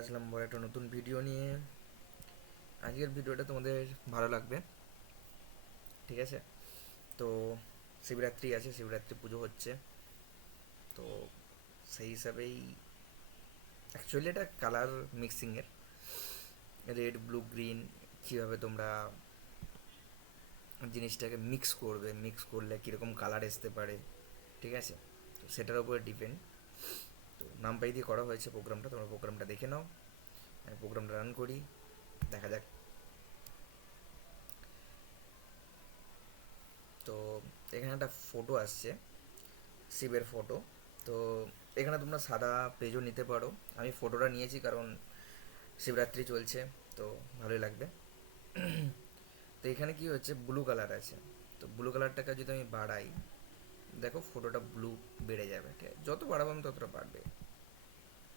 আসলাম বড় একটা নতুন ভিডিও নিয়ে। আজকের ভিডিওটা তোমাদের ভালো লাগবে, ঠিক আছে? তো শিবরাত্রি আছে, শিবরাত্রি পুজো হচ্ছে। তো সেই হিসাবেই অ্যাকচুয়ালি এটা কালার মিক্সিংয়ের, রেড ব্লু গ্রিন, কীভাবে তোমরা জিনিসটাকে মিক্স করবে, মিক্স করলে কীরকম কালার আসতে পারে, ঠিক আছে? তো সেটার উপরে ডিপেন্ড। তো নামপাই দিয়ে করা হয়েছে প্রোগ্রামটা, তোমরা প্রোগ্রামটা দেখে নাও। আমি প্রোগ্রামটা রান করি, দেখা যাক। তো এখানে একটা ফটো আসছে, শিবের ফটো। তো এখানে তোমরা সাদা পেজও নিতে পারো। আমি ফটোটা নিয়েছি কারণ শিবরাত্রি চলছে, তো ভালোই লাগবে। তো এখানে কি হচ্ছে, ব্লু কালার আছে। তো ব্লু কালারটাকে যদি আমি বাড়াই, দেখো ফটোটা ব্লু বেড়ে যাবে, ঠিক আছে? যত বাড়াবো আমি ততটা বাড়বে,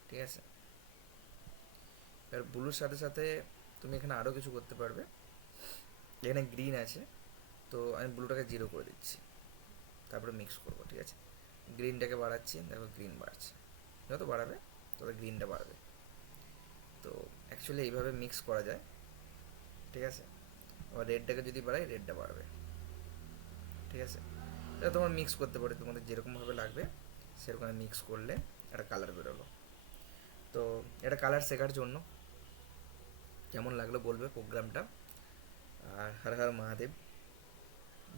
ঠিক আছে? এবার ব্লুর সাথে সাথে তুমি এখানে আরও কিছু করতে পারবে। এখানে গ্রিন আছে, তো আমি ব্লুটাকে জিরো করে দিচ্ছি, তারপরে মিক্স করবো, ঠিক আছে? গ্রিনটাকে বাড়াচ্ছি, দেখো গ্রিন বাড়ছে। যত বাড়াবে তত গ্রিনটা বাড়বে। তো অ্যাকচুয়ালি এইভাবে মিক্স করা যায়, ঠিক আছে? আবার রেডটাকে যদি বাড়াই, রেডটা বাড়বে, ঠিক আছে? এটা তোমার মিক্স করতে পারো, তোমাদের যেরকমভাবে লাগবে সেরকম মিক্স করলে একটা কালার বেরোলো। তো এটা কালার শেখার জন্য কেমন লাগলো বলবে প্রোগ্রামটা। আর হর হর মহাদেব।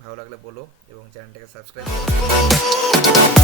ভালো লাগলে বলো এবং চ্যানেলটাকে সাবস্ক্রাইব করো।